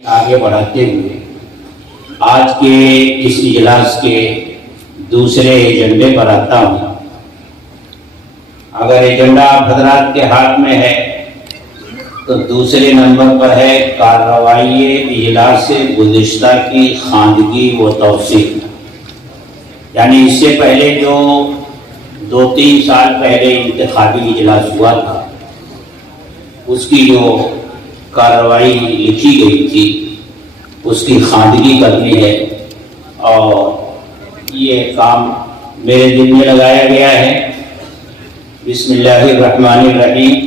آگے بڑھاتے ہوئے آج کے اس اجلاس کے دوسرے ایجنڈے پر آتا ہوں۔ اگر ایجنڈا آپ حضرات کے ہاتھ میں ہے تو دوسرے نمبر پر ہے کارروائی اجلاس گزشتہ کی خواندگی و توثیق، یعنی اس سے پہلے جو 2-3 سال پہلے انتخابی اجلاس ہوا تھا اس کی جو کارروائی لکھی گئی تھی اس کی خواندگی کرنی ہے، اور یہ کام میرے دل میں لگایا گیا ہے۔ بسم اللہ الرحمن الرحیم۔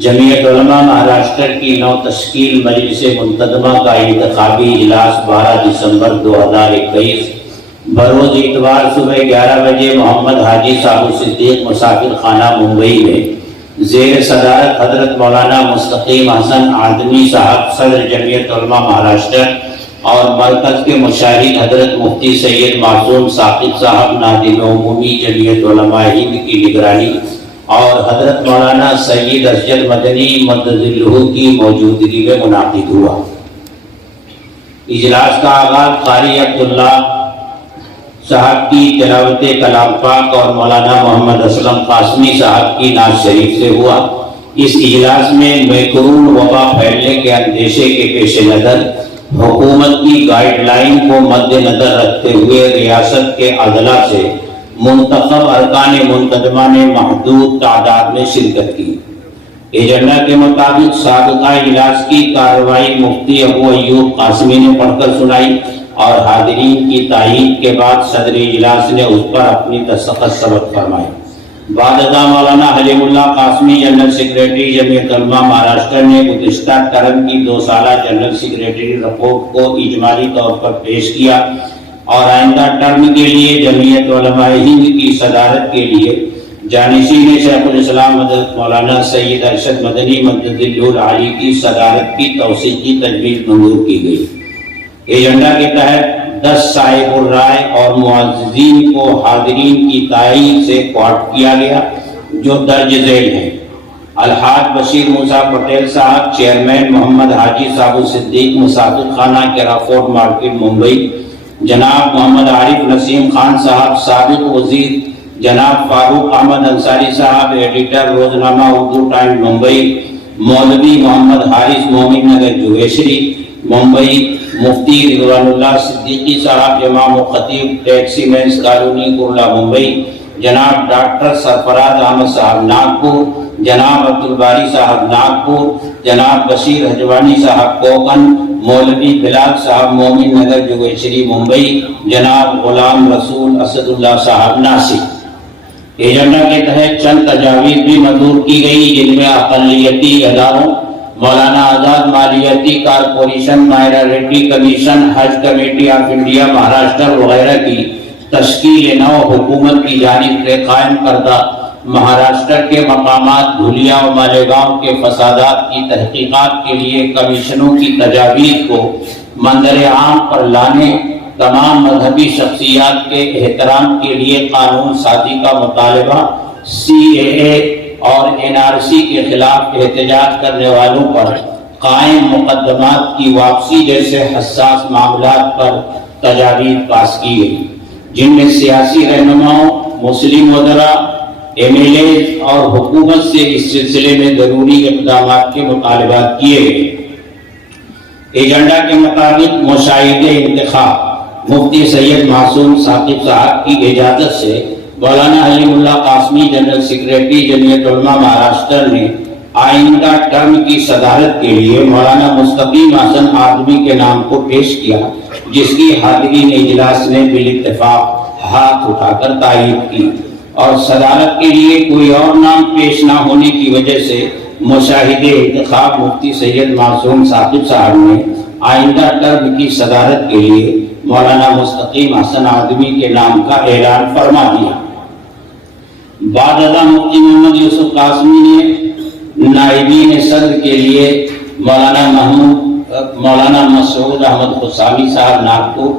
جمعیت علماء مہاراشٹر کی نو تشکیل مجلس منتظمہ کا انتخابی اجلاس 12 دسمبر 2021 بروز اتوار صبح 11 بجے محمد حاجی صاحب صدیق مسافر خانہ ممبئی میں زیر صدارت حضرت مولانا مستقیم حسن آدمی صاحب صدر جمعیت علماء مہاراشٹر اور مرکز کے مشاہد حضرت مفتی سید معصوم ثاقب صاحب ناظم عمومی جمعیت علماء ہند کی نگرانی اور حضرت مولانا سید اسجد مدنی مدظلہ کی موجودگی میں منعقد ہوا۔ اجلاس کا آغاز قاری عبداللہ صاحب کی تلاوت کلام پاک اور مولانا محمد اسلم قاسمی صاحب کی نعت شریف سے ہوا۔ اس اجلاس میں میکرون وبا پھیلنے کے اندیشے کے پیش نظر حکومت کی گائیڈ لائن کو مد نظر رکھتے ہوئے ریاست کے اضلاع سے منتخب ارکان منتظمہ نے محدود تعداد میں شرکت کی۔ ایجنڈا کے مطابق سابقہ اجلاس کی کارروائی مفتی ابو ایوب قاسمی نے پڑھ کر سنائی اور حاضرین کی تائید کے بعد صدر اجلاس نے اس پر اپنی دستخط ثبت فرمائی۔ بعد ازاں مولانا حلیم اللہ قاسمی جنرل سیکریٹری جمعیت علماء مہاراشٹر نے گزشتہ ٹرم کی 2 سالہ جنرل سیکریٹری رپورٹ کو اجمالی طور پر پیش کیا اور آئندہ ٹرم کے لیے جمعیت علماء ہند کی صدارت کے لیے جانشین شیخ الاسلام حضرت مولانا سید ارشد مدنی مدظلہ العالی کی صدارت کی توثیقی تجویز منظور کی گئی۔ ایجنڈا کے تحت 10 صاحب الرائے اور معززین کو حاضرین کی تائید سے کوارٹ کیا گیا جو درج ذیل ہیں: الحاج بشیر موسیٰ پٹیل صاحب چیئرمین، محمد حاجی صاحب صدیق مسافر خانہ کیرافورٹ مارکیٹ ممبئی، جناب محمد عارف نسیم خان صاحب سابق وزیر، جناب فاروق احمد انصاری صاحب ایڈیٹر روزنامہ اردو ٹائمز ممبئی، مولوی محمد حارث مومن نگر جویشری ممبئی، مفتی رضوان اللہ صدیقی صاحب امام و خطیب ٹیکسی مینس کالونی کرلا ممبئی، جناب ڈاکٹر سرفراز احمد صاحب ناگپور، جناب عبدالباری صاحب ناگپور، جناب بشیر حجوانی صاحب کوکن، مولوی بلال صاحب مومن نگر جویشری ممبئی، جناب غلام رسول اسد اللہ صاحب ناسک۔ ایجنڈا کے تحت چند تجاویز بھی منظور کی گئی جن میں اقلیتی اداروں مولانا آزاد مالیاتی corporation, minority commission, Hajj committee of India Maharashtra وغیرہ کی تشکیل نو، حکومت کی جانب سے قائم کردہ مہاراشٹر کے مقامات دھولیا و مالیگاؤں کے فسادات کی تحقیقات کے لیے کمیشنوں کی تجاویز کو منظر عام پر لانے، تمام مذہبی شخصیات کے احترام کے لیے قانون سازی کا مطالبہ، CAA اور NRC کے خلاف احتجاج کرنے والوں پر قائم مقدمات کی واپسی جیسے حساس معاملات پر تجاویز پاس کی گئی، جن میں سیاسی رہنماؤں، مسلم وزراء، MLA اور حکومت سے اس سلسلے میں ضروری اقدامات کے مطالبات کیے گئے۔ ایجنڈا کے مطابق مشاہد انتخاب مفتی سید معصوم ثاقب صاحب کی اجازت سے مولانا حلیم اللہ قاسمی جنرل سیکریٹری جمعیت علماء مہاراشٹر نے آئندہ ٹرم کی صدارت کے لیے مولانا مستقیم حسن آدمی کے نام کو پیش کیا، جس کی حاضرین اجلاس نے بالاتفاق ہاتھ اٹھا کر تائید کی، اور صدارت کے لیے کوئی اور نام پیش نہ ہونے کی وجہ سے مشاہد انتخاب مفتی سید معصوم ثاقب صاحب نے آئندہ ٹرم کی صدارت کے لیے مولانا مستقیم حسن آدمی کے نام کا اعلان فرما دیا۔ بعد ازاں مفتی محمد یوسف قاسمی نے نائبین صدر کے لیے مولانا مسعود احمد خصاوی صاحب ناگپور،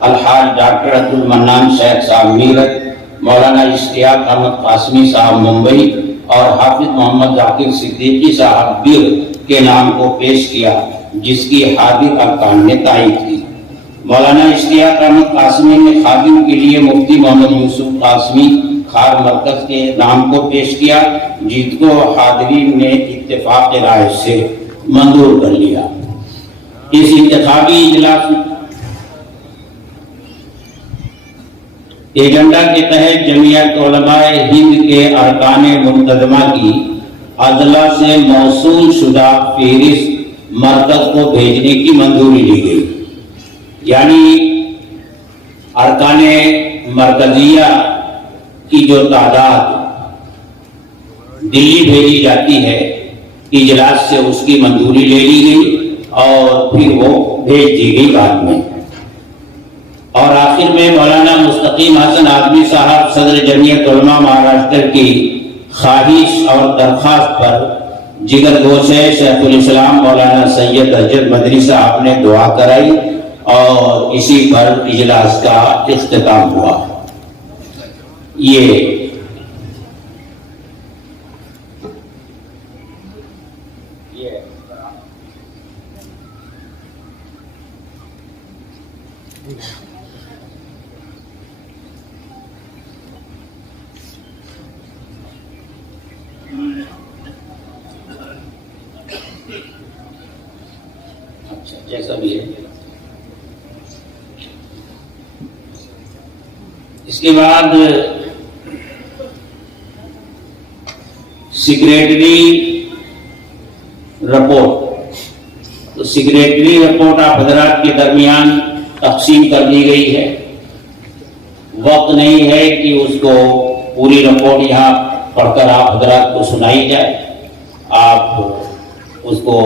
الحاج ڈاکٹر عبد المنان شیخ صاحب میرٹھ، مولانا اشتیاق احمد قاسمی صاحب ممبئی اور حافظ محمد ذاکر صدیقی صاحب بیر کے نام کو پیش کیا، جس کی حاضر ارکان نے تائید کی۔ مولانا اشتیاق احمد قاسمی نے خادم کے لیے مفتی محمد یوسف قاسمی کھار مرکز کے نام کو پیش کیا، جس کو حاضرین نے اتفاق رائے سے منظور کر لیا۔ اس انتخابی اجلاس ایجنڈا کے تحت جمعیت علماء ہند کے ارکان منتظمہ کی عدلہ سے موصول شدہ فہرست مرکز کو بھیجنے کی منظوری لی گئی، یعنی ارکان مرکزیہ کی جو تعداد دلی بھیجی جاتی ہے اجلاس سے اس کی منظوری لے لی گئی اور پھر وہ بھیج دی گئی بعد میں۔ اور آخر میں مولانا مستقیم حسن آدمی صاحب صدر جمعیت علماء مہاراشٹر کی خواہش اور درخواست پر جگر گوش شیخ الاسلام مولانا سید اجد مدنی صاحب نے دعا کرائی اور اسی پر اجلاس کا اختتام ہوا۔ یہ جیسا بھی ہے۔ اس کے بعد سیکریٹری رپورٹ، تو سیکریٹری رپورٹ آپ حضرات کے درمیان تقسیم کر دی گئی ہے۔ وقت نہیں ہے کہ اس کو پوری رپورٹ یہاں پڑھ کر آپ حضرات کو سنائی جائے، آپ اس کو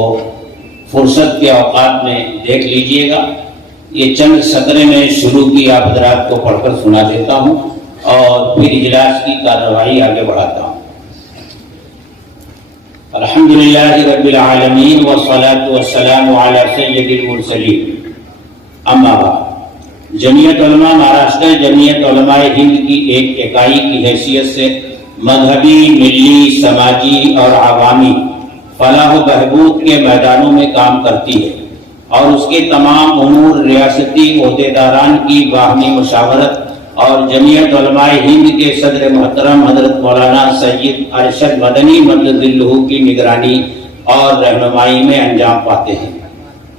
فرصت کے اوقات میں دیکھ لیجئے گا۔ یہ چند سطریں میں شروع کی آپ حضرات کو پڑھ کر سنا دیتا ہوں اور پھر اجلاس کی کارروائی آگے بڑھاتا ہوں۔ الحمدللہ رب العالمین والصلاة والسلام علی سید المرسلین، اما بعد۔ جمعیت علماء مہاراشٹر جمعیت علماء ہند کی ایک اکائی کی حیثیت سے مذہبی، ملی، سماجی اور عوامی فلاح و بہبود کے میدانوں میں کام کرتی ہے اور اس کے تمام امور ریاستی عہدیداران کی باہمی مشاورت اور جمعیت علماء ہند کے صدر محترم حضرت مولانا سید ارشد مدنی مدد ذلہ کی نگرانی اور رہنمائی میں انجام پاتے ہیں۔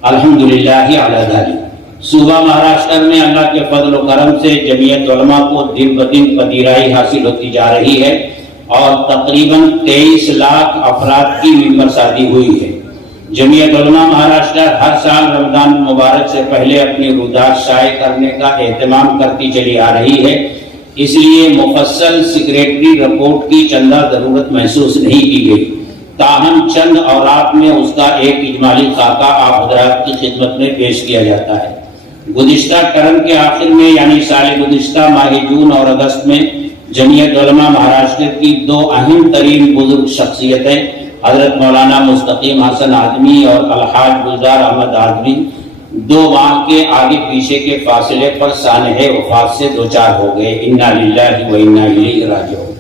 الحمدللہ علی ذالک۔ صوبہ مہاراشٹر میں اللہ کے فضل و کرم سے جمعیت علماء کو دن بدن پذیرائی حاصل ہوتی جا رہی ہے اور تقریباً 23 لاکھ افراد کی ممبر سازی ہوئی ہے۔ جمعیت علماء مہاراشٹر ہر سال رمضان مبارک سے پہلے اپنی روزات شائع کرنے کا اہتمام کرتی چلی آ رہی ہے، اس لیے مفصل سیکریٹری رپورٹ کی چندہ ضرورت محسوس نہیں کی گئی، تاہم چند اوراق میں اس کا ایک اجمالی خاکہ آپ حضرات کی خدمت میں پیش کیا جاتا ہے۔ گزشتہ ٹرم کے آخر میں یعنی سال گزشتہ ماہ جون اور اگست میں جمعیت علماء مہاراشٹر کی دو اہم ترین بزرگ شخصیتیں حضرت مولانا مستقیم حسن آدمی اور الحاج گلزار احمد آدمی 2 ماہ کے آگے پیچھے کے فاصلے پر سانحہ وفات سے دوچار ہو گئے۔ انا للہ و انا الیہ راجعون۔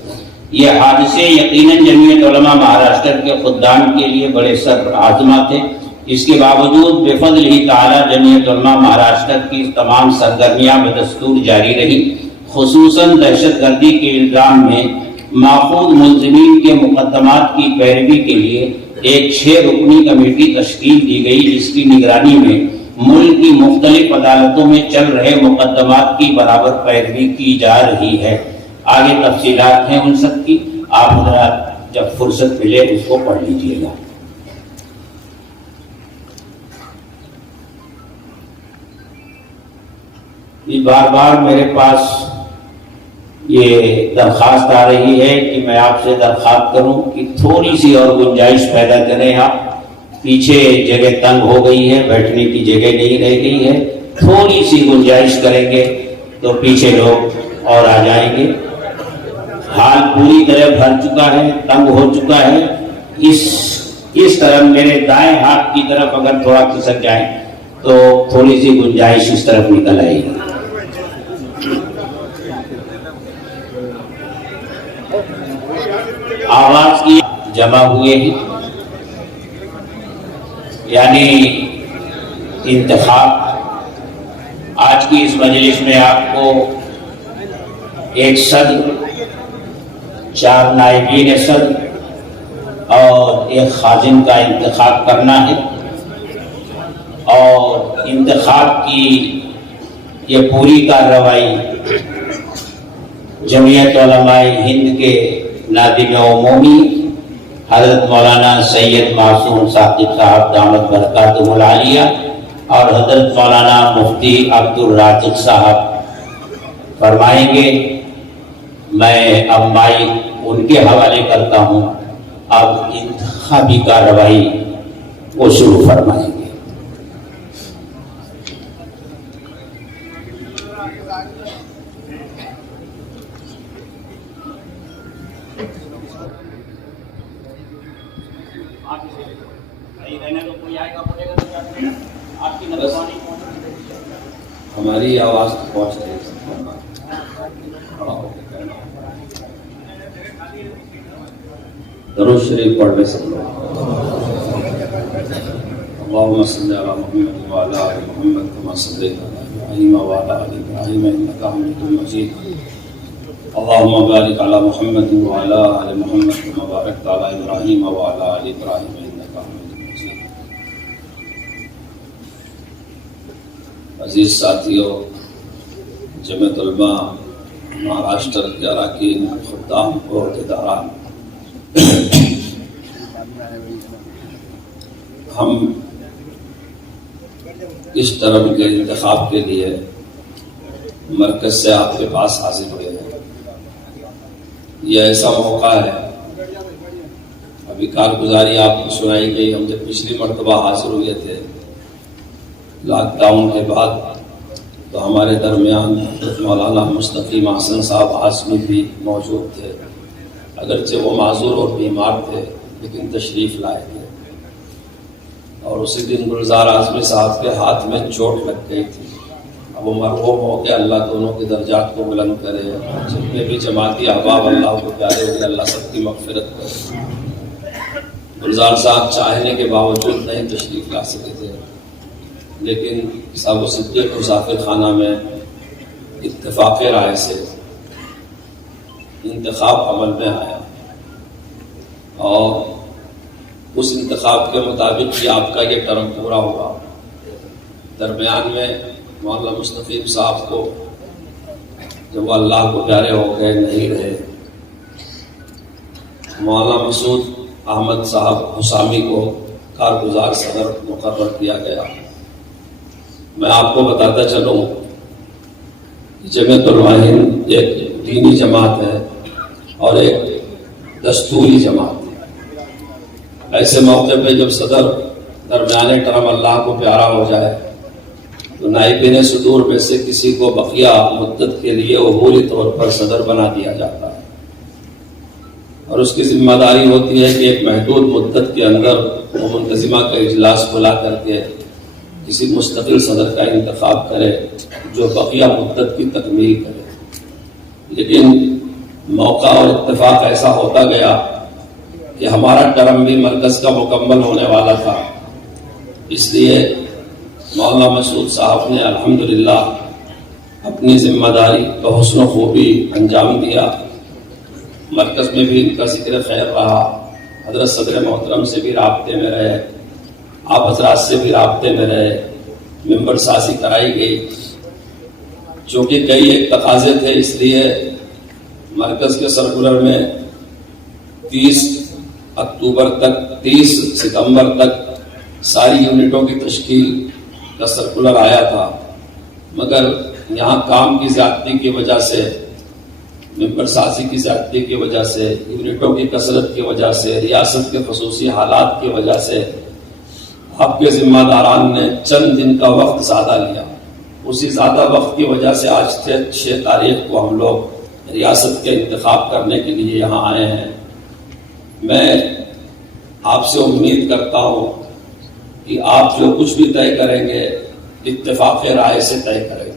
یہ حادثے یقیناً جمعیت علماء مہاراشٹر کے خدام کے لیے بڑے سر آزما تھے، اس کے باوجود بفضل ہی تعالی جمعیت علماء مہاراشٹر کی تمام سرگرمیاں بدستور جاری رہی، خصوصاً دہشت گردی کے الزام میں ماخوذ ملزمین کے مقدمات کی پیروی کے لیے ایک 6 رکنی کمیٹی تشکیل دی گئی، جس کی نگرانی میں ملک کی مختلف عدالتوں میں چل رہے مقدمات کی برابر پیروی کی جا رہی ہے۔ آگے تفصیلات ہیں ان سب کی، آپ حضرات جب فرصت ملے اس کو پڑھ لیجئے گا۔ بار بار میرے پاس یہ درخواست آ رہی ہے کہ میں آپ سے درخواست کروں کہ تھوڑی سی اور گنجائش پیدا کریں۔ آپ پیچھے جگہ تنگ ہو گئی ہے، بیٹھنے کی جگہ نہیں رہ گئی ہے، تھوڑی سی گنجائش کریں گے تو پیچھے لوگ اور آ جائیں گے۔ حال پوری طرح بھر چکا ہے، تنگ ہو چکا ہے۔ اس طرح میرے دائیں ہاتھ کی طرف اگر تھوڑا کھسک جائیں تو تھوڑی سی گنجائش اس طرف نکل آئے گی۔ آواز کی جمع ہوئے ہیں، یعنی انتخاب، آج کی اس مجلس میں آپ کو ایک صدر، 4 نائبین صدر اور ایک خازن کا انتخاب کرنا ہے، اور انتخاب کی یہ پوری کارروائی جمعیت علماء ہند کے ناظم عمومی حضرت مولانا سید معصوم ثاقب صاحب دامت برکاتہم العالیہ اور حضرت مولانا مفتی عبد الرازق صاحب فرمائیں گے۔ میں اب مائک ان کے حوالے کرتا ہوں، اب انتخابی کارروائی وہ شروع فرمائیں گے۔ ہماری آواز پہنچ رہی ہے۔ درود شریف پڑھ میں سب لوگ۔ اللهم صل على محمد وعلى آل محمد كما صليت على إبراهيم وعلى آل إبراهيم إنك حميد مجيد۔ اللهم بارك على محمد وعلى آل محمد كما باركت على إبراهيم وعلى آل إبراهيم إنك حميد مجيد۔ عزیز ساتھیو، جمعیت علماء مہاراشٹر کے اراکین، خدام اور عہدیداران، ہم اس ٹرم کے انتخاب کے لیے مرکز سے آپ کے پاس حاضر ہوئے ہیں۔ یہ ایسا موقع ہے، ابھی کارگزاری آپ کو سنائی گئی۔ ہم جب پچھلی مرتبہ حاضر ہوئے تھے لاک ڈاؤن کے بعد، تو ہمارے درمیان مولانا مستقیم احسن صاحب ہاشمی بھی موجود تھے، اگرچہ وہ معذور اور بیمار تھے لیکن تشریف لائے تھے۔ اور اسی دن گلزار اعظمی صاحب کے ہاتھ میں چوٹ لگ گئی تھی۔ اب وہ مرحوم ہو کے اللہ دونوں کے درجات کو بلند کرے، جتنے بھی جماعتی احباب اللہ کو پیارے ہوئے اللہ سب کی مغفرت کرے۔ گلزار صاحب چاہنے کے باوجود نہیں تشریف لا سکے تھے، لیکن صاحب و صدیق مسافر خانہ میں اتفاق رائے سے انتخاب عمل میں آیا، اور اس انتخاب کے مطابق ہی آپ کا یہ ٹرم پورا ہوا۔ درمیان میں مولانا مستقیم صاحب کو جب وہ اللہ کو پیارے ہو گئے نہیں رہے، مولانا مسعود احمد صاحب حسامی کو کارگزار صدر مقرر کیا گیا۔ میں آپ کو بتاتا چلوں، جمعیت علماء ہند ایک دینی جماعت ہے اور ایک دستوری جماعت ہے۔ ایسے موقع پہ جب صدر درمیانے ٹرم اللہ کو پیارا ہو جائے تو نائبین صدور میں سے کسی کو بقیہ مدت کے لیے عبوری طور پر صدر بنا دیا جاتا ہے، اور اس کی ذمہ داری ہوتی ہے کہ ایک محدود مدت کے اندر وہ منتظمہ کا اجلاس بلا کر کے کسی مستقل صدر کا انتخاب کرے جو بقیہ مدت کی تکمیل کرے۔ لیکن موقع اور اتفاق ایسا ہوتا گیا کہ ہمارا ٹرم بھی مرکز کا مکمل ہونے والا تھا، اس لیے مولانا مسعود صاحب نے الحمدللہ اپنی ذمہ داری کو حسن و خوبی انجام دیا۔ مرکز میں بھی ان کا ذکر خیر رہا، حضرت صدر محترم سے بھی رابطے میں رہے، آپ حضرات سے بھی رابطے میں رہے، ممبر سازی کرائی گئی۔ چونکہ کئی ایک تقاضے تھے، اس لیے مرکز کے سرکولر میں 30 اکتوبر تک 30 ستمبر تک ساری یونٹوں کی تشکیل کا سرکولر آیا تھا، مگر یہاں کام کی زیادتی کی وجہ سے، ممبر سازی کی زیادتی کی وجہ سے، یونٹوں کی کثرت کی وجہ سے، ریاست کے خصوصی حالات کی وجہ سے آپ کے ذمہ داران نے چند دن کا وقت زیادہ لیا۔ اسی زیادہ وقت کی وجہ سے آج 6 تاریخ کو ہم لوگ ریاست کے انتخاب کرنے کے لیے یہاں آئے ہیں۔ میں آپ سے امید کرتا ہوں کہ آپ جو کچھ بھی طے کریں گے اتفاق رائے سے طے کریں گے۔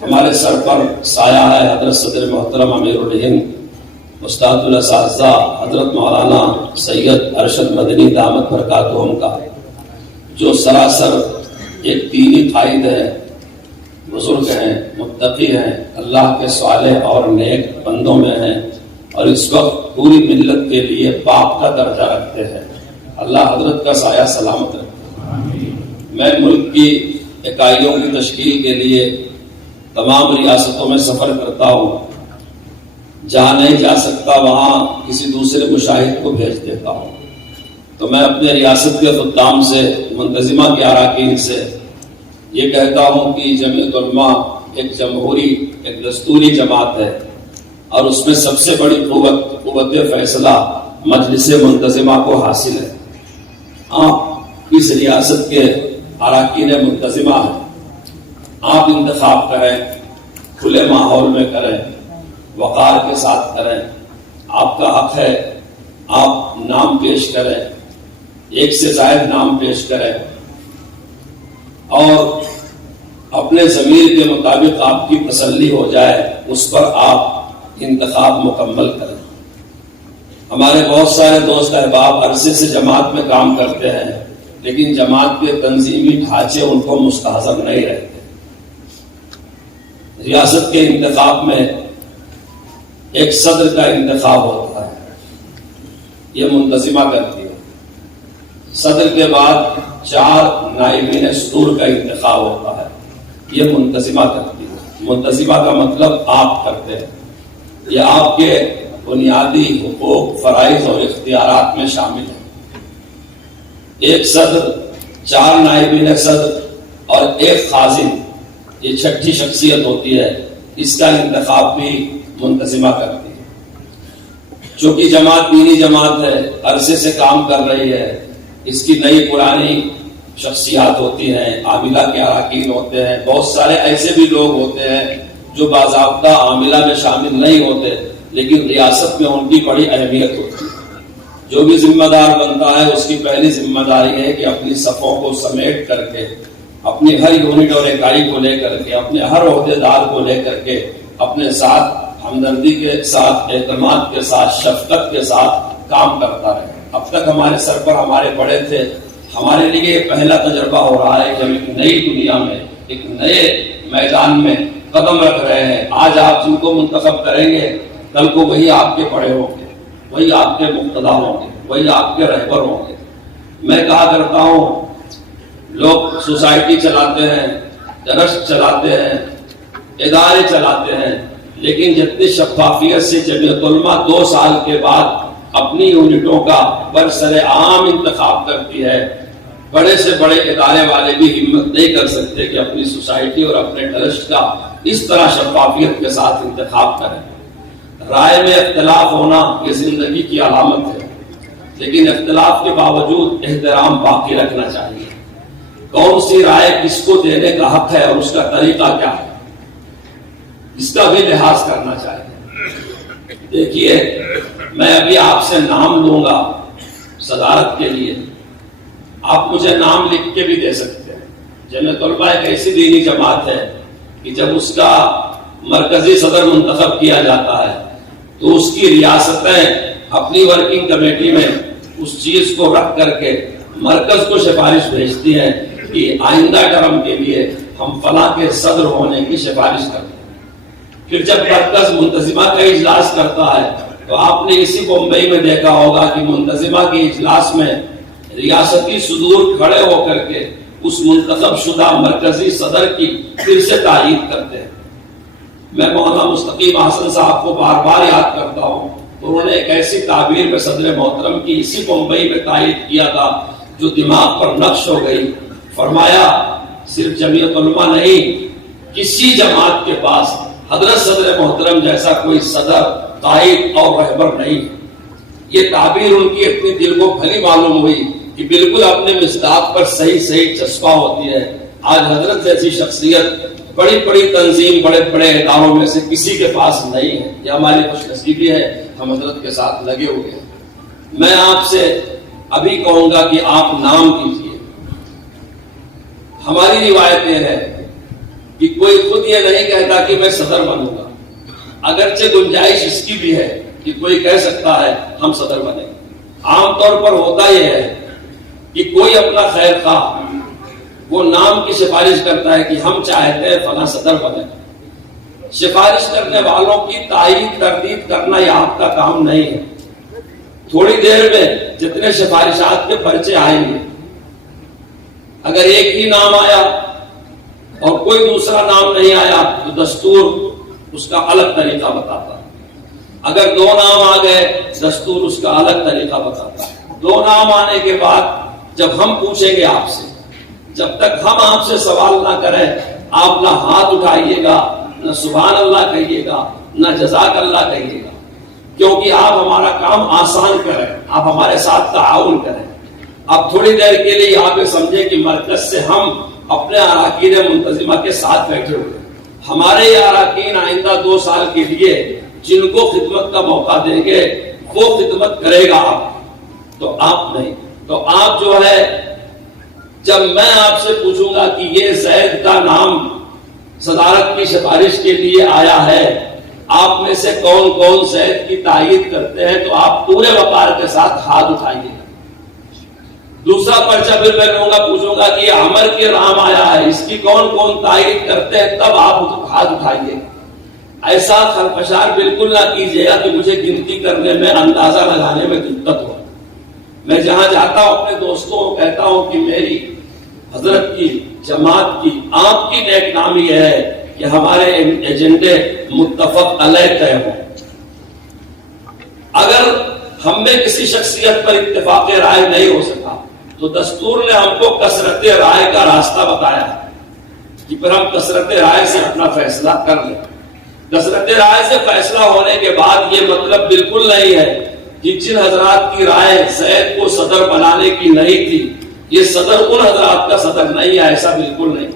ہمارے سر پر سایہ ہے حضرت صدر محترم امیر الہند استاد الاساتذہ حضرت مولانا سید ارشد مدنی دامت برکاتہم کا، جو سراسر ایک دینی قائد ہے، بزرگ ہیں، متقی ہیں، اللہ کے صالح اور نیک بندوں میں ہیں، اور اس وقت پوری ملت کے لیے باپ کا درجہ رکھتے ہیں۔ اللہ حضرت کا سایہ سلامت رکھے۔ میں ملک کی اکائیوں کی تشکیل کے لیے تمام ریاستوں میں سفر کرتا ہوں، جہاں نہیں جا سکتا وہاں کسی دوسرے مشاہد کو بھیج دیتا ہوں۔ تو میں اپنے ریاست کے خدام سے، منتظمہ کے اراکین سے یہ کہتا ہوں کہ جمعیت علماء ایک جمہوری، ایک دستوری جماعت ہے، اور اس میں سب سے بڑی قوت فیصلہ مجلس منتظمہ کو حاصل ہے۔ آپ اس ریاست کے اراکین منتظمہ ہیں، آپ انتخاب کریں، کھلے ماحول میں کریں، وقار کے ساتھ کریں، آپ کا حق ہے، آپ نام پیش کریں، ایک سے زائد نام پیش کریں، اور اپنے ضمیر کے مطابق آپ کی تسلی ہو جائے اس پر آپ انتخاب مکمل کریں۔ ہمارے بہت سارے دوست احباب عرصے سے جماعت میں کام کرتے ہیں، لیکن جماعت کے تنظیمی ڈھانچے ان کو مستحضر نہیں رہتے۔ ریاست کے انتخاب میں ایک صدر کا انتخاب ہوتا ہے، یہ منتظمہ کرتی ہے۔ صدر کے بعد 4 نائبین صدور کا انتخاب ہوتا ہے، یہ منتظمہ کرتی ہے۔ منتظمہ کا مطلب آپ کرتے ہیں، یہ آپ کے بنیادی حقوق، فرائض اور اختیارات میں شامل ہے۔ ایک صدر، 4 نائبین صدر اور ایک خازن، یہ 6ٹھی شخصیت ہوتی ہے، اس کا انتخاب بھی منتظمہ کرتی ہے۔ چونکہ جماعت دینی جماعت ہے، عرصے سے کام کر رہی ہے، اس کی نئی پرانی شخصیات ہوتی ہیں، عاملہ کے اراکین ہوتے ہیں، بہت سارے ایسے بھی لوگ ہوتے ہیں جو باضابطہ عاملہ میں شامل نہیں ہوتے، لیکن ریاست میں ان کی بڑی اہمیت ہوتی ہے۔ جو بھی ذمہ دار بنتا ہے اس کی پہلی ذمہ داری ہے کہ اپنی صفوں کو سمیٹ کر کے، اپنی ہر یونٹ اور اکائی کو لے کر کے، اپنے ہر عہدیدار کو لے کر کے اپنے ساتھ ہمدردی کے ساتھ، اعتماد کے ساتھ، شفقت کے ساتھ کام کرتا رہے۔ اب تک ہمارے سر پر ہمارے بڑے تھے، ہمارے لیے یہ پہلا تجربہ ہو رہا ہے کہ ہم ایک نئی دنیا میں، ایک نئے میدان میں قدم رکھ رہے ہیں۔ آج آپ جن کو منتخب کریں گے، کل کو وہی آپ کے بڑے ہوں گے، وہی آپ کے مقتدا ہوں گے، وہی آپ کے رہبر ہوں گے۔ میں کہا کرتا ہوں، لوگ سوسائٹی چلاتے ہیں، ٹرسٹ چلاتے ہیں، ادارے چلاتے ہیں، لیکن جتنی شفافیت سے جمعیت علماء 2 سال کے بعد اپنی یونٹوں کا برسر عام انتخاب کرتی ہے، بڑے سے بڑے ادارے والے بھی ہمت نہیں کر سکتے کہ اپنی سوسائٹی اور اپنے ٹرسٹ کا اس طرح شفافیت کے ساتھ انتخاب کریں۔ رائے میں اختلاف ہونا یہ زندگی کی علامت ہے، لیکن اختلاف کے باوجود احترام باقی رکھنا چاہیے۔ کون سی رائے کس کو دینے کا حق ہے اور اس کا طریقہ کیا ہے، اس کا بھی لحاظ کرنا چاہیے۔ دیکھیے، میں ابھی آپ سے نام لوں گا صدارت کے لیے، آپ مجھے نام لکھ کے بھی دے سکتے ہیں۔ جمعیت علماء ایک ایسی دینی جماعت ہے کہ جب اس کا مرکزی صدر منتخب کیا جاتا ہے تو اس کی ریاستیں اپنی ورکنگ کمیٹی میں اس چیز کو رکھ کر کے مرکز کو سفارش بھیجتی ہیں کہ آئندہ ٹرم کے لیے ہم فلاں کے صدر ہونے کی سفارش کرتے ہیں۔ پھر جب مرکز منتظمہ کا اجلاس کرتا ہے تو آپ نے اسی بمبئی میں دیکھا ہوگا کہ منتظمہ کے اجلاس میں ریاستی صدور کھڑے ہو کر کے اس منتخب شدہ مرکزی صدر کی پھر سے تعریف کرتے ہیں۔ میں مولانا مستقیم حسن صاحب کو بار بار یاد کرتا ہوں، انہوں نے ایک ایسی تعبیر میں صدر محترم کی اسی بمبئی میں تائید کیا تھا جو دماغ پر نقش ہو گئی۔ فرمایا، صرف جمعیت علماء نہیں، کسی جماعت کے پاس حضرت صدر محترم جیسا کوئی صدر، قائد اور رہبر نہیں۔ یہ تعبیر ان کی اتنی دل کو بھلی معلوم ہوئی کہ بالکل اپنے مصداق پر صحیح چسپاں ہوتی ہے۔ آج حضرت جیسی شخصیت بڑی بڑی تنظیم، بڑے بڑے اداروں میں سے کسی کے پاس نہیں ہے۔ یہ ہماری خوش نصیبی ہے، ہم حضرت کے ساتھ لگے ہوئے ہیں۔ میں آپ سے ابھی کہوں گا کہ آپ نام کیجئے۔ ہماری روایت یہ ہے کہ کوئی خود یہ نہیں کہتا کہ میں صدر بنوں گا، اگرچہ گنجائش اس کی بھی ہے کہ کوئی کہہ سکتا ہے ہم صدر بنیں گے۔ عام طور پر ہوتا یہ ہے کہ کوئی اپنا خیر خواہ وہ نام کی سفارش کرتا ہے کہ ہم چاہتے ہیں فلاں صدر بنے. سفارش کرنے والوں کی تائید تردید کرنا یہ آپ کا کام نہیں ہے. تھوڑی دیر میں جتنے سفارشات کے پرچے آئیں گے، اگر ایک ہی نام آیا اور کوئی دوسرا نام نہیں آیا تو دستور اس کا الگ طریقہ بتاتا ہے. اگر دو نام آ گئے دستور اس کا الگ طریقہ بتاتا ہے. دو نام آنے کے بعد جب ہم پوچھیں گے آپ سے، جب تک ہم آپ سے سوال نہ کریں آپ نہ ہاتھ اٹھائیے گا، نہ سبحان اللہ کہیے گا، نہ جزاک اللہ کہیے گا، کیونکہ آپ ہمارا کام آسان کریں، آپ ہمارے ساتھ تعاون کریں. آپ تھوڑی دیر کے لیے یہاں پہ سمجھیں کہ مرکز سے ہم اپنے اراکین منتظمہ کے ساتھ بیٹھے ہوئے. ہمارے یہ اراکین آئندہ 2 سال کے لیے جن کو خدمت کا موقع دیں گے وہ خدمت کرے گا آپ، تو آپ نہیں. تو آپ جو ہے، جب میں آپ سے پوچھوں گا کہ یہ زید کا نام صدارت کی سفارش کے لیے آیا ہے، آپ میں سے کون کون زید کی تائید کرتے ہیں، تو آپ پورے وقار کے ساتھ ہاتھ اٹھائیے گا. دوسرا پرچہ پھر میں لوں گا، پوچھوں گا کہ یہ عمر کے نام آیا ہے، اس کی کون کون تائید کرتے ہیں، تب آپ ہاتھ اٹھائیے گا. ایسا خلفشار بالکل نہ کیجیے گا کہ مجھے گنتی کرنے میں، اندازہ لگانے میں دقت ہو. میں جہاں جاتا ہوں اپنے دوستوں کو کہتا ہوں کہ میری حضرت کی جماعت کی آپ کی نیک نامی ہے کہ ہمارے ایجنڈے متفق علیہ طے ہوں. اگر ہم میں کسی شخصیت پر اتفاق رائے نہیں ہو سکا تو دستور نے ہم کو کثرت رائے کا راستہ بتایا کہ پھر ہم کثرت رائے سے اپنا فیصلہ کر لیں. کثرت رائے سے فیصلہ ہونے کے بعد یہ مطلب بالکل نہیں ہے کہ جن حضرات کی رائے زید کو صدر بنانے کی نہیں تھی یہ صدر ان حضرات کا صدر نہیں ہے، ایسا بالکل نہیں.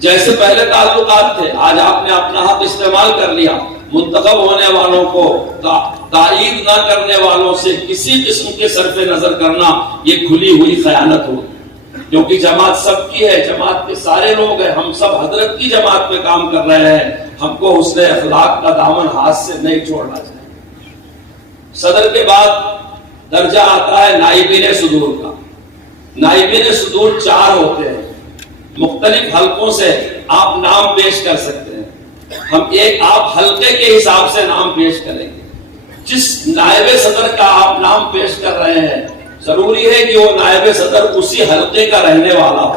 جیسے پہلے تعلقات تھے، آج آپ نے اپنا حق استعمال کر لیا. منتخب ہونے والوں کو تائید نہ کرنے والوں سے کسی قسم کے صرف نظر کرنا یہ کھلی ہوئی خیانت ہوگی، کیونکہ جماعت سب کی ہے، جماعت کے سارے لوگ ہیں، ہم سب حضرت کی جماعت پہ کام کر رہے ہیں. ہم کو حسن اخلاق کا دامن ہاتھ سے نہیں چھوڑنا چاہیے. صدر کے بعد درجہ آتا ہے نائبین صدور کا. نائبین صدور 4 ہوتے ہیں. مختلف حلقوں سے آپ نام پیش کر سکتے ہیں. ہم آپ حلقے کے حساب سے نام پیش کریں گے. جس نائب صدر کا آپ نام پیش کر رہے ہیں ضروری ہے کہ وہ نائب صدر اسی حلقے کا رہنے والا ہو.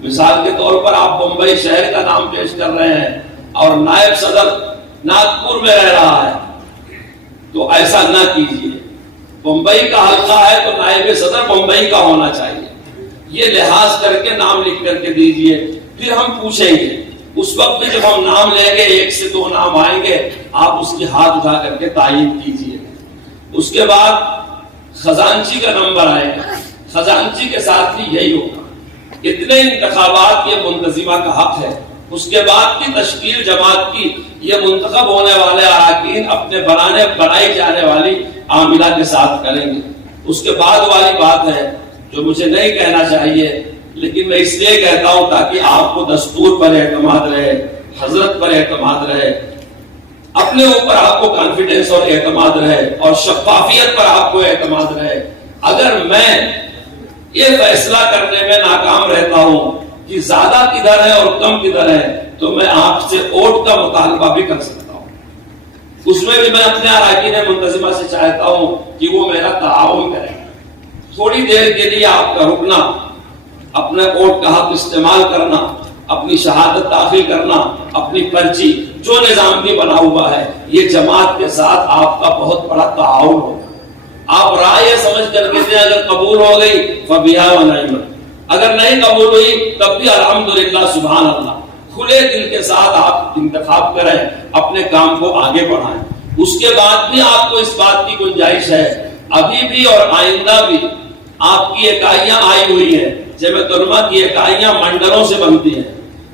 مثال کے طور پر آپ بمبئی شہر کا نام پیش کر رہے ہیں اور نائب صدر ناگپور میں رہ رہا ہے تو ایسا نہ کیجیے. بمبئی کا حلقہ ہے تو نائب صدر بمبئی کا ہونا چاہیے. یہ لحاظ کر کے نام لکھ کر کے دیجیے. پھر ہم پوچھیں گے اس وقت میں جب ہم نام لیں گے 1 سے 2 نام آئیں گے آپ اس کی ہاتھ اٹھا کر کے تعین کیجیے. اس کے بعد خزانچی کا نمبر آئے گا. خزانچی کے ساتھ بھی یہی ہوگا. اتنے انتخابات یہ منتظمہ کا حق ہے. اس کے بعد کی تشکیل جماعت کی یہ منتخب ہونے والے اراکین اپنے بنائی جانے والی عاملہ کے ساتھ کریں گے. اس کے بعد والی بات ہے جو مجھے نہیں کہنا چاہیے لیکن میں اس لیے کہتا ہوں تاکہ آپ کو دستور پر اعتماد رہے، حضرت پر اعتماد رہے، اپنے اوپر آپ کو کانفیڈنس اور اعتماد رہے اور شفافیت پر آپ کو اعتماد رہے. اگر میں یہ فیصلہ کرنے میں ناکام رہتا ہوں کہ زیادہ کدھر ہے اور کم کدھر ہے تو میں آپ سے ووٹ کا مطالبہ بھی کر سکتا ہوں. اس میں بھی میں اپنے اراکین منتظمہ سے چاہتا ہوں کہ وہ میرا تعاون کریں. تھوڑی دیر کے لیے آپ کا رکنا، اپنے ووٹ کا حق استعمال کرنا، اپنی شہادت داخل کرنا، اپنی پرچی، جو نظام بھی بنا ہوا ہے یہ جماعت کے ساتھ آپ کا بہت بڑا تعاون ہوگا. آپ رائے سمجھ کر کے دیں. اگر قبول ہو گئی فبیہا و نعمت، اگر نہیں قبول ہوئی تب بھی الحمدللہ سبحان اللہ. کھلے دل کے ساتھ آپ انتخاب کریں، اپنے کام کو آگے بڑھائیں. اس کے بعد بھی آپ کو اس بات کی گنجائش ہے، ابھی بھی اور آئندہ بھی آپ کی اکائیاں آئی ہوئی ہیں. جمعیت علماء کی اکائیاں منڈلوں سے بنتی ہیں،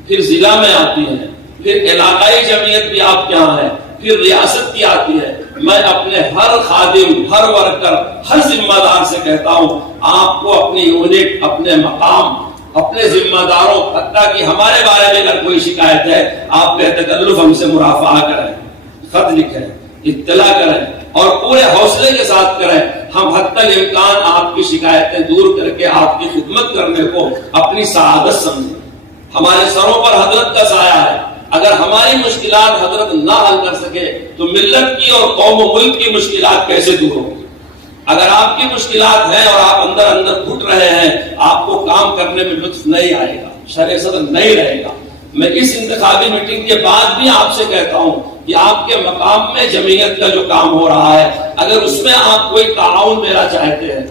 پھر ضلع میں آتی ہیں، پھر علاقائی جمعیت بھی آپ کے ہاں ہے، پھر ریاست کی آتی ہے. میں اپنے ہر خادم، ہر ورکر، ہر ذمہ دار سے کہتا ہوں آپ کو اپنی یونٹ، اپنے مقام، اپنے ذمہ داروں، حتیٰ کہ ہمارے بارے میں اگر کوئی شکایت ہے آپ بے تکلف ہم سے مرافعہ کریں، خط لکھیں، اطلاع کریں اور پورے حوصلے کے ساتھ کریں ہم حتی الامکان آپ کی شکایتیں دور کر کے آپ کی خدمت کرنے کو اپنی سعادت سمجھیں. ہمارے سروں پر حضرت کا سایہ ہے. اگر ہماری مشکلات حضرت نہ حل کر سکے تو ملت کی اور قوم و ملک کی مشکلات کیسے دور ہوں گی؟ اگر آپ کی مشکلات ہیں اور آپ اندر اندر گھٹ رہے ہیں، آپ کو کام کرنے میں لطف نہیں آئے گا، شرح صدر نہیں رہے گا. میں اس انتخابی میٹنگ کے بعد بھی آپ سے کہتا ہوں کہ آپ کے مقام میں جمعیت کا جو کام ہو رہا ہے، اگر اس میں آپ کوئی تعاون میرا چاہتے ہیں،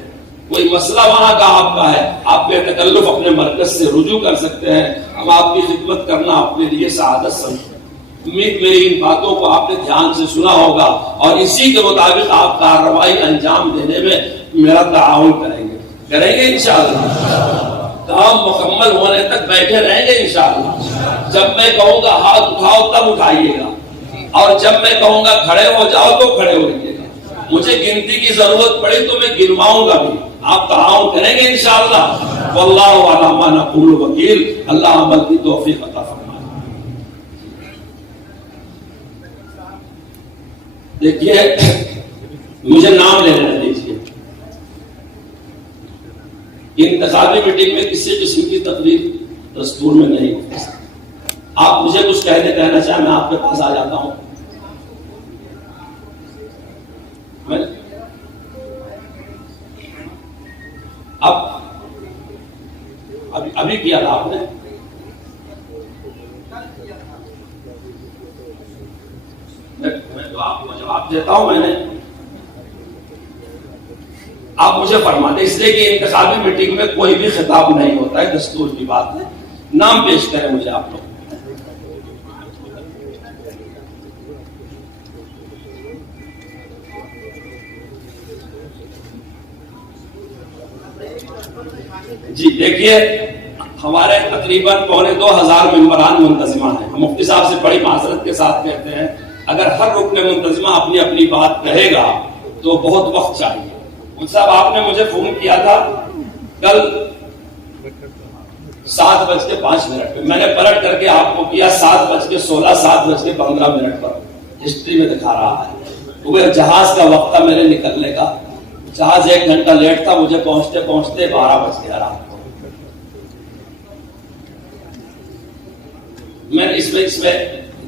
کوئی مسئلہ وہاں کا آپ کا ہے، آپ بے تکلف اپنے مرکز سے رجوع کر سکتے ہیں. ہم آپ کی خدمت کرنا اپنے لیے سعادت سمجھتے ہیں. امید میری ان باتوں کو آپ نے دھیان سے سنا ہوگا اور اسی کے مطابق آپ کارروائی انجام دینے میں میرا تعاون کریں گے انشاءاللہ. کام مکمل ہونے تک بیٹھے رہیں گے انشاءاللہ. جب میں کہوں گا ہاتھ اٹھاؤ تب اٹھائیے گا، اور جب میں کہوں گا کھڑے ہو جاؤ تو کھڑے ہو جائیے گا. مجھے گنتی کی ضرورت پڑی تو میں گنواؤں گا بھی. آپ تعاون کریں گے انشاءاللہ. واللہ علی ما نقول وکیل. اللہ عمل کی توفیق عطا فرمائے. دیکھیے مجھے نام لینے دیجیے. انتخابی میٹنگ میں کسی قسم کی تقریر دستور میں نہیں ہوتی. آپ مجھے کچھ کہنا چاہیں میں آپ کے پاس آ جاتا ہوں. ابھی کیا تھا آپ نے؟ میں تو آپ کو جواب دیتا ہوں. میں نے آپ مجھے فرما دیں، اس لیے کہ انتخابی میٹنگ میں کوئی بھی خطاب نہیں ہوتا ہے، دستور کی بات ہے. نام پیش کریں مجھے آپ لوگ. جی دیکھیے، ہمارے تقریباً 2500 ممبران منتظمہ ہیں. ہم مفتی صاحب سے بڑی معذرت کے ساتھ کہتے ہیں، اگر ہر رکن منتظمہ اپنی اپنی بات کہے گا تو بہت وقت چاہیے. صاحب آپ نے مجھے فون کیا تھا کل 7:05 پہ. میں نے پلٹ کر کے آپ کو کیا 7:16 7:15 پر. ہسٹری میں دکھا رہا ہے. وہ جہاز کا وقت تھا میرے نکلنے کا. جہاز 1 گھنٹہ لیٹ تھا. مجھے پہنچتے پہنچتے 12 بج گیا رات کو. میں نے اس میں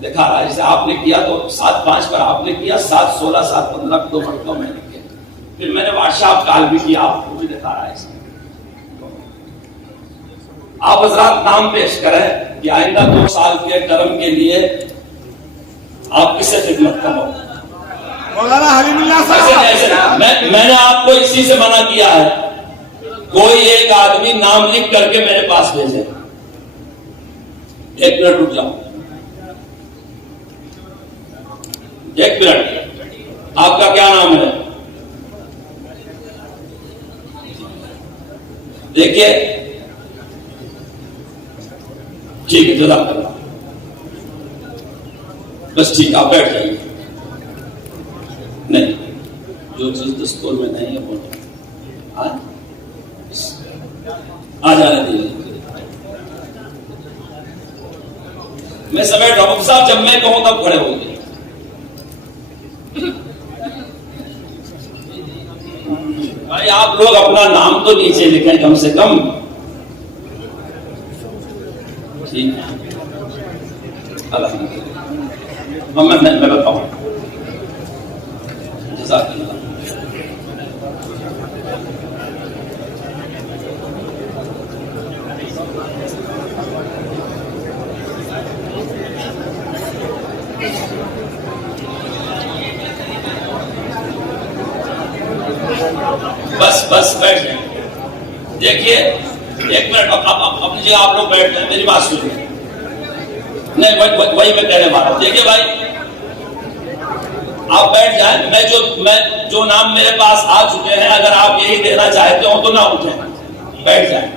دکھا رہا ہے جیسے آپ نے کیا تو 7:05 پر آپ نے کیا، 7:16 7:15 2 گھنٹوں میں نے کیا. پھر میں نے واٹس ایپ کال بھی کیا، آپ کو بھی دکھا رہا ہے اس میں. آپ حضرات نام پیش کریں کہ آئندہ 2 سال کے ٹرم کے لیے آپ کس سے خدمت کرو. مولانا حلیم اللہ صاحب، میں نے آپ کو اسی سے منع کیا ہے. کوئی ایک آدمی نام لکھ کر کے میرے پاس بھیجے. 1 منٹ رک جاؤ. 1 منٹ. آپ کا کیا نام ہے؟ دیکھیے ٹھیک ہے، جزاک اللہ. بس ٹھیک، آپ بیٹھ جائیے. نہیں، جو چیز دستور میں نہیں ہے وہ آ جانے دیجیے. میں سمیٹ رہا ہوں صاحب، جب میں کہوں تب کھڑے ہو گئے. بھائی آپ لوگ اپنا نام تو نیچے لکھیں کم سے کم. ٹھیک ہے، الحمدللہ. میں بتاؤں. جزاک اللہ. بس بیٹھ جائیں. دیکھیے 1 منٹ اپنی جگہ آپ لوگ بیٹھ جائیں. میری بات سنیے. نہیں وہی میں کہنے والا. دیکھیے بھائی آپ بیٹھ جائیں. میں جو نام میرے پاس آ چکے ہیں، اگر آپ یہی دینا چاہتے ہو تو نہ اٹھیں، بیٹھ جائیں.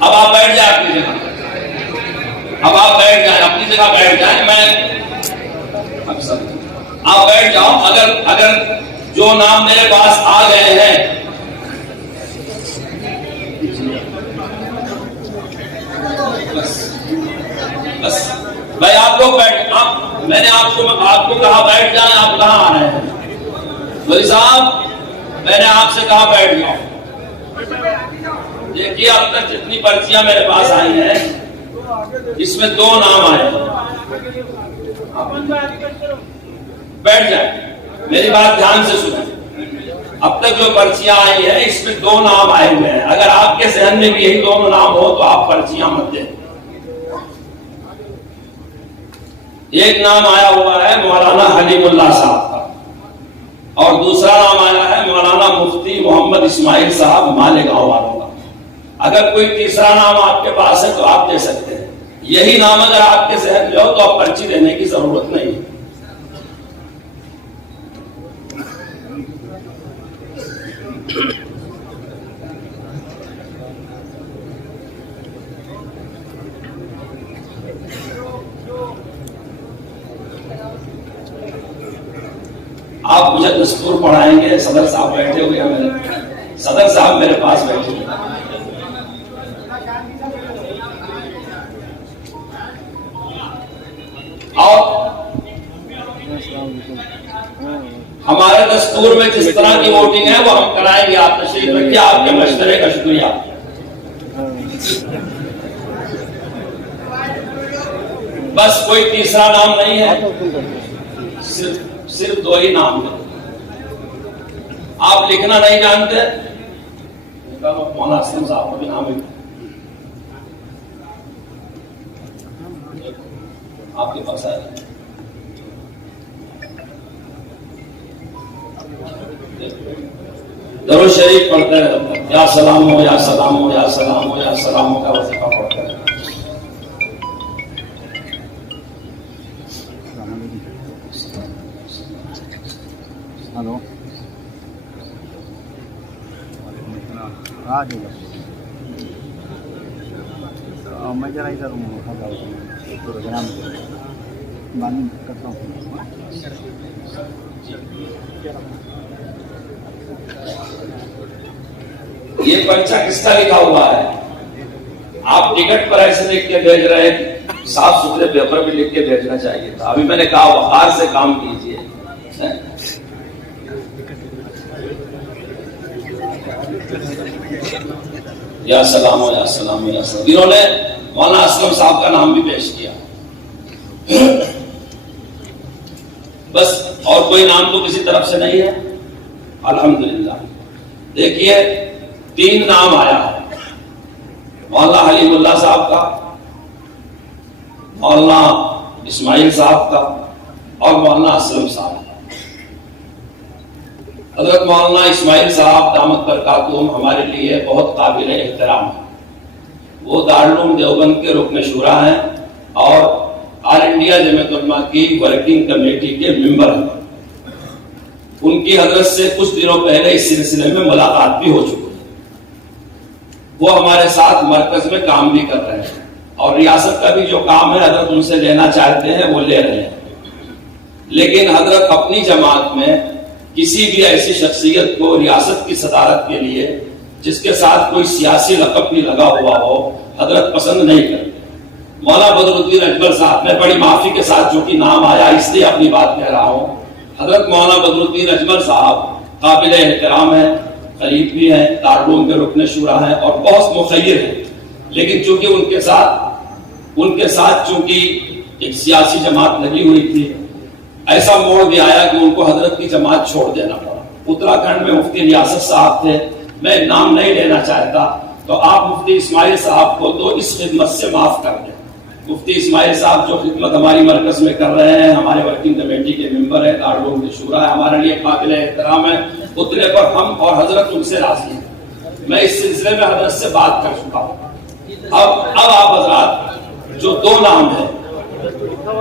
اب آپ بیٹھ جائیں اپنی جگہ. آپ بیٹھ جائیں اپنی جگہ. بیٹھ جائیں. آپ بیٹھ جاؤ. اگر جو نام میرے پاس آ گئے ہیں، بس بھائی آپ لوگ میں نے آپ کو کہا بیٹھ جائیں. آپ کہاں آ رہے ہیں؟ ولی صاحب میں نے آپ سے کہا بیٹھ جاؤ. دیکھیے اب تک جتنی پرچیاں میرے پاس آئی ہیں اس میں 2 نام آئے ہیں. بیٹھ جائیں, میری بات دھیان سے سنیں. اب تک جو پرچیاں آئی ہیں اس میں 2 نام آئے ہوئے ہیں. اگر آپ کے ذہن میں بھی یہی دونوں نام ہو تو آپ پرچیاں مت دیں. ایک نام آیا ہوا ہے مولانا حلیم اللہ صاحب کا, اور دوسرا نام آیا ہے مولانا مفتی محمد اسماعیل صاحب مالیگاؤں والوں کا. اگر کوئی تیسرا نام آپ کے پاس ہے تو آپ دے سکتے ہیں. یہی نام اگر آپ کے ذہن میں ہو تو آپ پرچی دینے کی ضرورت نہیں ہے. آپ مجھے دستور پڑھائیں گے. صدر صاحب بیٹھے ہوئے ہیں, صدر صاحب میرے پاس بیٹھے ہوئے ہیں. اور ہمارے دستور میں جس طرح کی ووٹنگ ہے وہ ہم کرائیں گے. آپ تشریف رکھیے. آپ کے مشورے کا شکریہ. بس کوئی تیسرا نام نہیں ہے, صرف 2 ہی نام ہے. آپ لکھنا نہیں جانتے مولانا اسلم صاحب کا بھی نام ہے. آپ کے پاس ہے درود شریف پڑھتے ہیں. یا سلام ہو یا سلام ہو یا سلام ہو یا سلام ہو کا وظیفہ پڑھتے ہیں. ہلو میں ذرا ادھر کرتا ہوں. یہ پرچہ کس کا لکھا ہوا ہے؟ آپ ٹکٹ پر ایسے لکھ کے بھیج رہے ہیں, صاف ستھرے پیپر بھی لکھ کے بھیجنا چاہیے تھا. ابھی میں نے کہا وقار سے کام کیجیے. یا سلام ہو یا سلام ہو یا سلام. انہوں نے مولانا اسلم صاحب کا نام بھی پیش کیا. بس اور کوئی نام تو کسی طرف سے نہیں ہے. الحمدللہ. دیکھیے 3 نام آیا ہے, مولانا حلیم اللہ صاحب کا, مولانا اسماعیل صاحب کا اور مولانا اسلم صاحب کا. حضرت مولانا اسماعیل صاحب دامت برکاتہم ہمارے لیے بہت قابل احترام ہے. وہ دارالعلوم دیوبند کے رکن شورا ہیں اور آل انڈیا جمعیت علماء کی ورکنگ کمیٹی کے ممبر ہیں. ان کی حضرت سے کچھ دنوں پہلے اس سلسلے میں ملاقات بھی ہو چکی ہے. وہ ہمارے ساتھ مرکز میں کام بھی کر رہے ہیں اور ریاست کا بھی جو کام ہے حضرت ان سے لینا چاہتے ہیں وہ لے رہے ہیں. لیکن حضرت اپنی جماعت میں کسی بھی ایسی شخصیت کو ریاست کی صدارت کے لیے جس کے ساتھ کوئی سیاسی لقب بھی لگا ہوا ہو حضرت پسند نہیں کرتے. مولانا بدر الدین اجمل صاحب, میں بڑی معافی کے ساتھ جو کہ نام آیا اس لیے اپنی بات کہہ رہا ہوں, حضرت مولانا بدر الدین اجمل صاحب قابل احترام ہیں, قریب بھی ہیں, دارالعلوم کے رکن شورا ہیں اور بہت مخیر ہیں. لیکن چونکہ ان کے ساتھ چونکہ ایک سیاسی جماعت لگی ہوئی تھی, ایسا موڑ بھی آیا کہ ان کو حضرت کی جماعت چھوڑ دینا پڑا. اتراکھنڈ میں مفتی ریاست صاحب تھے, میں نام نہیں لینا چاہتا, تو آپ مفتی اسماعیل صاحب کو تو اس خدمت سے معاف کر دیں. مفتی اسماعیل صاحب جو خدمت ہماری مرکز میں کر رہے ہیں, ہمارے ورکنگ کمیٹی کے ممبر ہیں, دارالعلوم کے شورا ہے, ہمارے لیے قابل احترام ہے. اتنے پر ہم اور حضرت ان سے راضی ہیں. میں اس سلسلے میں حضرت سے بات کر چکا ہوں. اب آپ حضرات جو 2 نام ہیں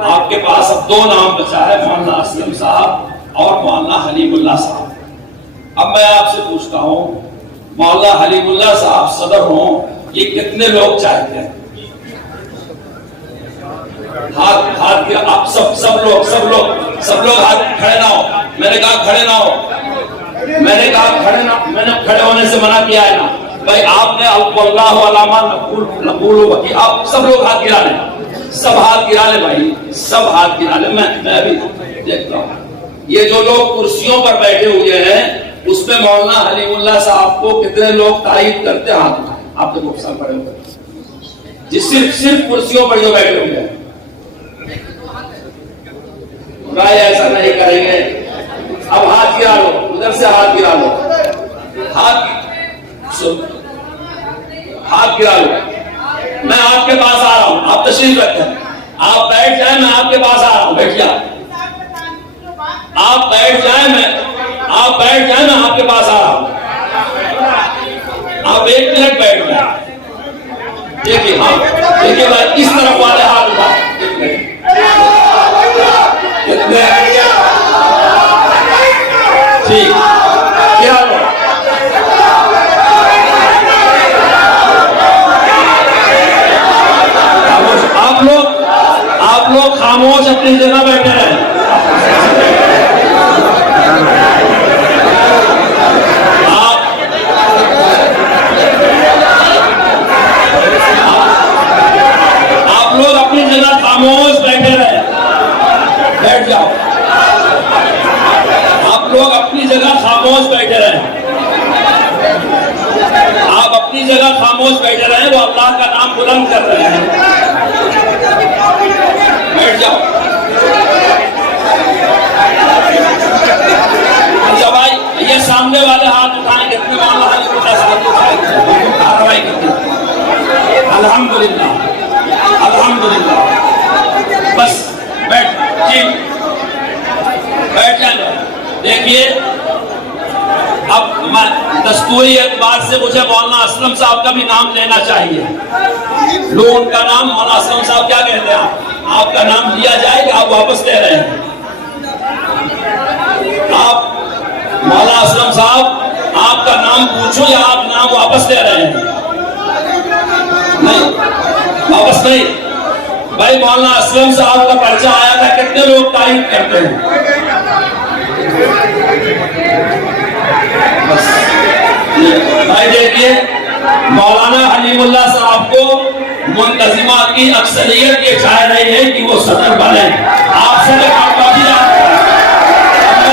آپ کے پاس, اب 2 نام بچا ہے, مولانا اسلم صاحب اور مولانا حلیم اللہ صاحب. اب میں آپ سے پوچھتا ہوں, مولانا حلیم اللہ صاحب صدر ہوں, یہ کتنے لوگ چاہتے ہیں؟ ہاتھ آپ سب لوگ ہاتھ کھڑے نہ ہو. میں نے کہا کھڑے نہ ہو, میں نے کہا کھڑے نہ, میں نے کھڑے ہونے سے منع کیا ہے نا بھائی. آپ نے اللہ علامہ نقول وکی, آپ سب لوگ ہاتھ گرا لیں, سب ہاتھ گرا لیں بھائی, سب ہاتھ گرا لیں. میں بھی دیکھتا ہوں یہ جو لوگ کرسیوں پر بیٹھے ہوئے ہیں اس میں مولانا حلیم اللہ صاحب کو کتنے لوگ تائید کرتے ہاتھ اٹھائیں. آپ تو مفسر پڑے ہوئے جس صرف کرسیوں پر جو بیٹھے ہوئے ہیں. رائے ایسا نہیں کریں گے. اب ہاتھ گرا لو, ادھر سے ہاتھ گرا لو, ہاتھ گرا لو. میں آپ کے پاس آ رہا ہوں, آپ تشریف رکھیں. آپ بیٹھ جائیں, میں آپ کے پاس آ رہا ہوں. بیٹھ جائیں, آپ بیٹھ جائیں, میں آپ کے پاس آ رہا ہوں. آپ 1 منٹ بیٹھ جائیں. دیکھیے, ہاں دیکھیے بھائی, اس طرف والے ہاتھ اٹھا. ٹھیک, کیا لو. آپ لوگ خاموش اپنی جگہ بیٹھے رہیں. آپ لوگ اپنی جگہ خاموش بیٹھے رہیں. بیٹھ جاؤ. آپ لوگ اپنی جگہ خاموش بیٹھے رہیں. آپ اپنی جگہ خاموش بیٹھے رہیں. وہ اللہ کا نام بلند کر رہے ہیں. بیٹھ جاؤ. اچھا بھائی, یہ سامنے والے ہاتھ اٹھائیں. کتنے مولانا حلیم اللہ صاحب اٹھائیں, کارروائی کرتے. الحمدللہ, الحمدللہ. بس بیٹھ جی, بیٹھ جائیں. دیکھیے, اب دستوری اعتبار سے مجھے مولانا اسلم صاحب کا بھی نام لینا چاہیے. لو ان کا نام. مولانا اسلم صاحب کیا کہتے ہیں, آپ کا نام لیا جائے کہ آپ واپس لے رہے ہیں؟ آپ مولانا اسلم صاحب, آپ کا نام پوچھو یا آپ نام واپس لے رہے ہیں؟ نہیں, واپس نہیں. بھائی مولانا اسلم صاحب کا پرچہ آیا تھا, کتنے لوگ تائید کرتے ہیں؟ بھائی دیکھیے, مولانا حلیم اللہ صاحب کو منتظمہ کی اکثریت یہ چاہ رہی ہے کہ وہ صدر بنے. آپ صدر میں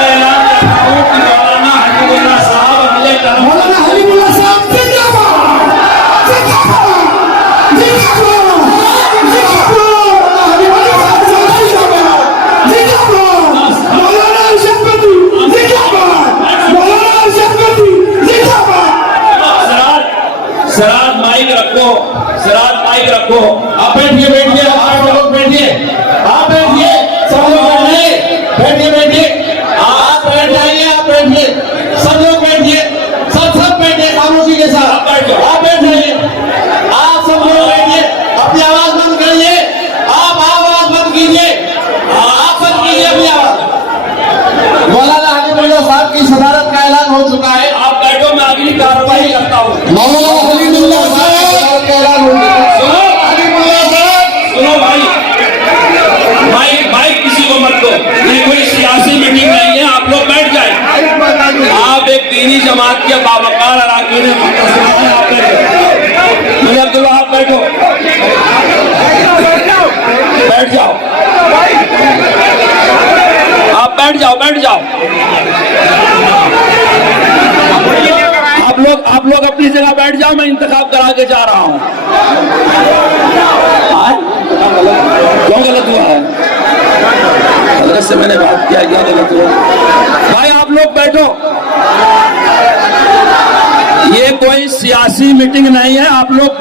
اعلان کرتا ہوں کہ مولانا حلیم اللہ صاحب اگلے ٹرم. مولانا حلیم اللہ صاحب زندہ باد, زندہ باد, زندہ باد, زندہ باد, زندہ باد. مولانا ارشد مدی زندہ باد, مولانا ارشد مدی زندہ باد. سرات مائک رکھو, سرات مائک رکھو. آپ بیٹھیے, بیٹھیے, آپ لوگ بیٹھیے, آپ بیٹھیے, سب لوگ بیٹھیے, بیٹھیے, بیٹھیے, آپ بیٹھ جائیے, آپ بیٹھیے, سب لوگ بیٹھیے, سب بیٹھیے خاموشی کے ساتھ. آپ بیٹھ جائیے, آپ سب لوگ بیٹھیے, اپنی آواز بند کریے, آپ آواز بند کیجیے, آپ بند کیجیے اپنی آواز. مولانا حلیم اللہ صاحب کی صدارت کا اعلان ہو چکا ہے. آپ بیٹھو, میں اگلی کارروائی کرتا ہوں. مولانا حلیم اللہ صاحب کی صدارت کا اعلان ہو چکا ہے. سنو بھائی, مائک کسی کو مت دو. یہ کوئی سیاسی میٹنگ نہیں ہے. آپ لوگ بیٹھ جائیں. آپ ایک دینی جماعت کے باوقار اراکین منتظمہ ہیں. آپ بیٹھو. مجھے عبداللہ, آپ بیٹھو, بیٹھ جاؤ. آپ بیٹھ جاؤ, بیٹھ جاؤ. آپ لوگ اپنی جگہ بیٹھ جاؤ. میں انتخاب کرا کے جا رہا ہوں. کیوں غلط ہوا ہے؟ حضرت سے میں نے بات کیا, کیا غلط ہوا؟ بھائی آپ لوگ بیٹھو. یہ کوئی سیاسی میٹنگ نہیں ہے. آپ لوگ